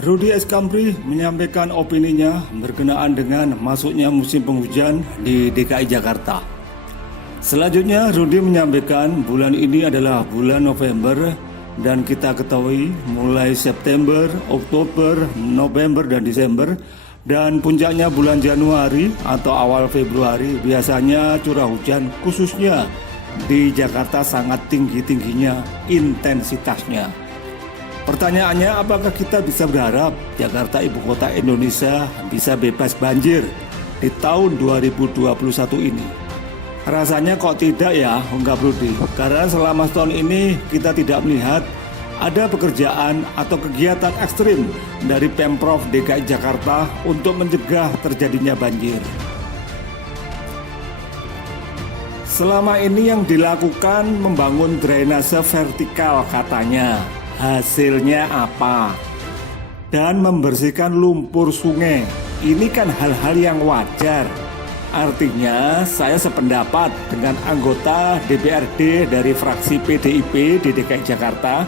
Rudy Escambri menyampaikan opininya berkenaan dengan masuknya musim penghujan di DKI Jakarta. Selanjutnya, Rudy menyampaikan bulan ini adalah bulan November dan kita ketahui mulai September, Oktober, November, dan Desember dan puncaknya bulan Januari atau awal Februari biasanya curah hujan khususnya di Jakarta sangat tinggi-tingginya intensitasnya. Pertanyaannya, apakah kita bisa berharap Jakarta ibu kota Indonesia bisa bebas banjir di tahun 2021 ini? Rasanya kok tidak ya, Enggak Rudy. Karena selama setahun ini kita tidak melihat ada pekerjaan atau kegiatan ekstrim dari Pemprov DKI Jakarta untuk mencegah terjadinya banjir. Selama ini yang dilakukan membangun drainase vertikal katanya. Hasilnya apa? Dan membersihkan lumpur sungai. Ini kan hal-hal yang wajar. Artinya saya sependapat dengan anggota DPRD dari fraksi PDIP di DKI Jakarta,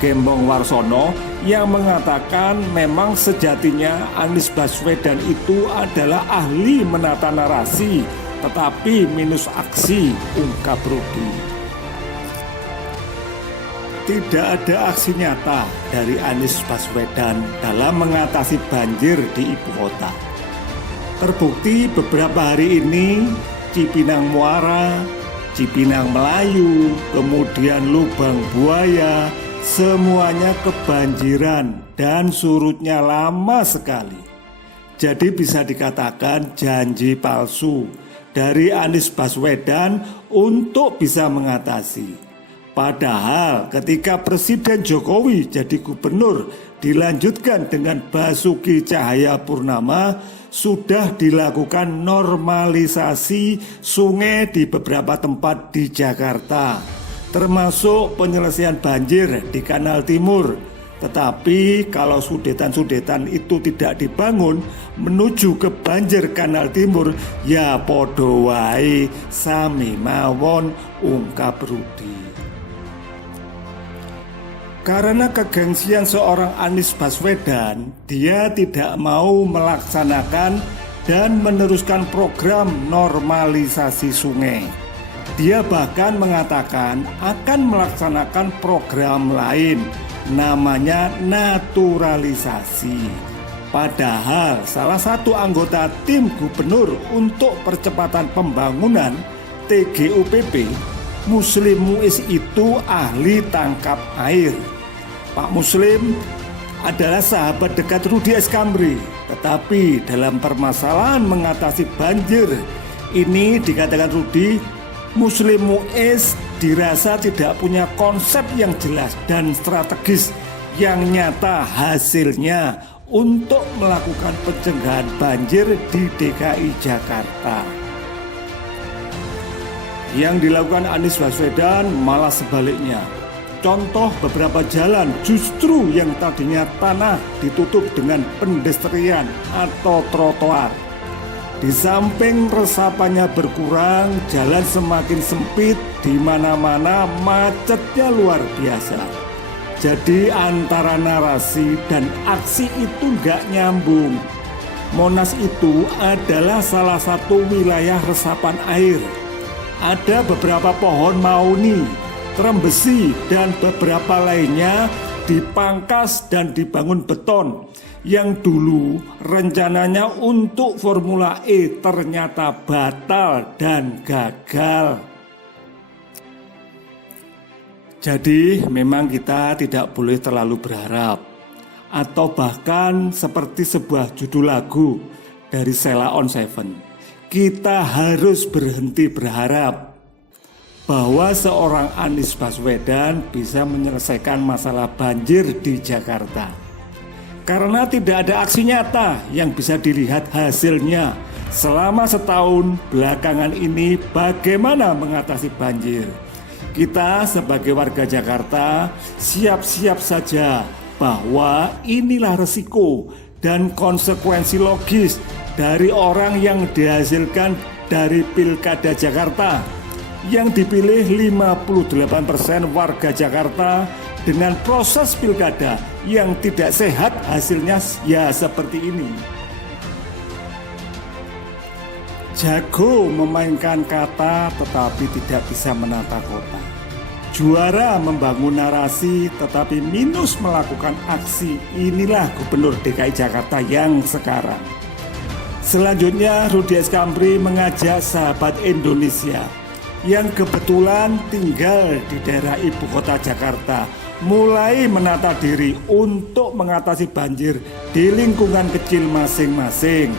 Gembong Warsono, yang mengatakan memang sejatinya Anies Baswedan itu adalah ahli menata narasi, tetapi minus aksi, ungkap Rudy. Tidak ada aksi nyata dari Anies Baswedan dalam mengatasi banjir di ibu kota. Terbukti beberapa hari ini Cipinang Muara, Cipinang Melayu, kemudian Lubang Buaya, semuanya kebanjiran dan surutnya lama sekali. Jadi bisa dikatakan janji palsu dari Anies Baswedan untuk bisa mengatasi. Padahal ketika Presiden Jokowi jadi gubernur dilanjutkan dengan Basuki Cahayapurnama sudah dilakukan normalisasi sungai di beberapa tempat di Jakarta, termasuk penyelesaian banjir di Kanal Timur. Tetapi kalau sudetan-sudetan itu tidak dibangun menuju ke banjir Kanal Timur, ya podo wae sami mawon, ungkap Rudy. Karena kegengsian seorang Anies Baswedan, dia tidak mau melaksanakan dan meneruskan program normalisasi sungai. Dia bahkan mengatakan akan melaksanakan program lain, namanya naturalisasi. Padahal salah satu anggota tim gubernur untuk percepatan pembangunan TGUPP, Muslim Muiz, itu ahli tangkap air. Pak Muslim adalah sahabat dekat Rudy Escambri, tetapi dalam permasalahan mengatasi banjir ini dikatakan Rudy, Muslim Muiz dirasa tidak punya konsep yang jelas dan strategis yang nyata hasilnya untuk melakukan pencegahan banjir di DKI Jakarta. Yang dilakukan Anies Baswedan malah sebaliknya. Contoh beberapa jalan justru yang tadinya tanah ditutup dengan pendestrian atau trotoar. Di samping resapannya berkurang, jalan semakin sempit, di mana-mana macetnya luar biasa. Jadi antara narasi dan aksi itu nggak nyambung. Monas itu adalah salah satu wilayah resapan air. Ada beberapa pohon mauni, trembesi, dan beberapa lainnya dipangkas dan dibangun beton yang dulu rencananya untuk Formula E ternyata batal dan gagal. Jadi memang kita tidak boleh terlalu berharap, atau bahkan seperti sebuah judul lagu dari Sheila on 7, kita harus berhenti berharap bahwa seorang Anies Baswedan bisa menyelesaikan masalah banjir di Jakarta. Karena tidak ada aksi nyata yang bisa dilihat hasilnya selama setahun belakangan ini bagaimana mengatasi banjir. Kita sebagai warga Jakarta siap-siap saja bahwa inilah resiko dan konsekuensi logis dari orang yang dihasilkan dari Pilkada Jakarta, yang dipilih 58% warga Jakarta dengan proses pilkada yang tidak sehat, hasilnya ya seperti ini. Jago memainkan kata tetapi tidak bisa menata kota. Juara membangun narasi tetapi minus melakukan aksi. Inilah Gubernur DKI Jakarta yang sekarang. Selanjutnya Rudy Escambri mengajak sahabat Indonesia yang kebetulan tinggal di daerah ibu kota Jakarta mulai menata diri untuk mengatasi banjir di lingkungan kecil masing-masing.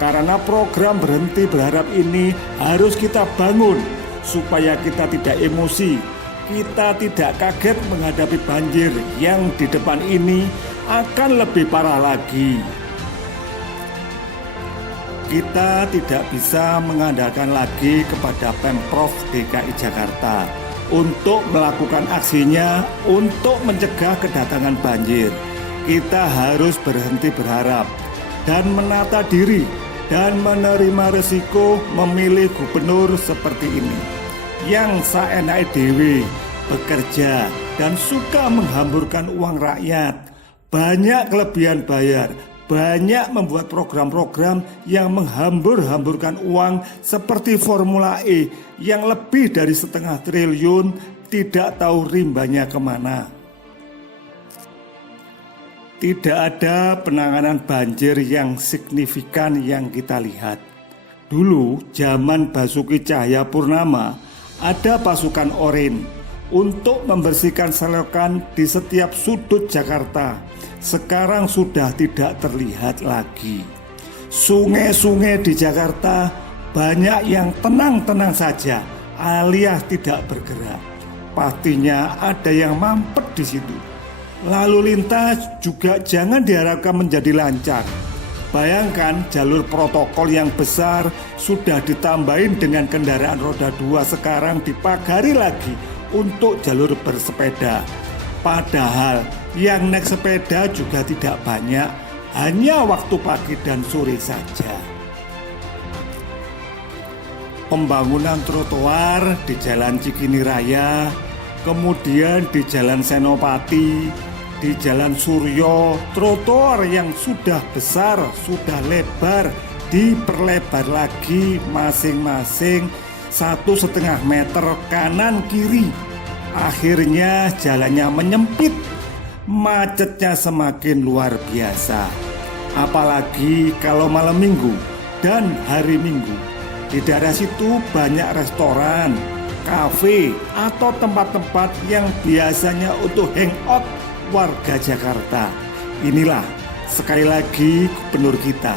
Karena program Berhenti Berharap ini harus kita bangun supaya kita tidak emosi, kita tidak kaget menghadapi banjir yang di depan ini akan lebih parah lagi. Kita tidak bisa mengandalkan lagi kepada Pemprov DKI Jakarta untuk melakukan aksinya untuk mencegah kedatangan banjir. Kita harus berhenti berharap dan menata diri dan menerima resiko memilih gubernur seperti ini yang saenake dhewe bekerja dan suka menghamburkan uang rakyat, banyak kelebihan bayar, banyak membuat program-program yang menghambur-hamburkan uang seperti Formula E yang lebih dari 1,5 triliun tidak tahu rimbanya kemana. Tidak ada penanganan banjir yang signifikan yang kita lihat. Dulu zaman Basuki Cahayapurnama ada pasukan Orin untuk membersihkan selokan di setiap sudut Jakarta. Sekarang sudah tidak terlihat lagi. Sungai-sungai di Jakarta banyak yang tenang-tenang saja alias tidak bergerak. Pastinya ada yang mampet di situ. Lalu lintas juga jangan diharapkan menjadi lancar. Bayangkan jalur protokol yang besar sudah ditambahin dengan kendaraan roda 2, sekarang dipagari lagi untuk jalur bersepeda. Padahal yang naik sepeda juga tidak banyak, hanya waktu pagi dan sore saja. Pembangunan trotoar di Jalan Cikini Raya, kemudian di Jalan Senopati, di Jalan Suryo, trotoar yang sudah besar, sudah lebar, diperlebar lagi masing-masing 1,5 meter kanan kiri. Akhirnya jalannya menyempit, macetnya semakin luar biasa. Apalagi kalau malam minggu dan hari minggu. Di daerah situ banyak restoran, kafe, atau tempat-tempat yang biasanya untuk hangout warga Jakarta. Inilah sekali lagi gubernur kita,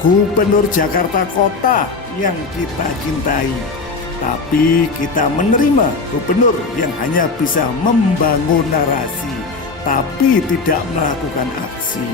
Gubernur Jakarta Kota yang kita cintai. Tapi kita menerima gubernur yang hanya bisa membangun narasi, tapi tidak melakukan aksi.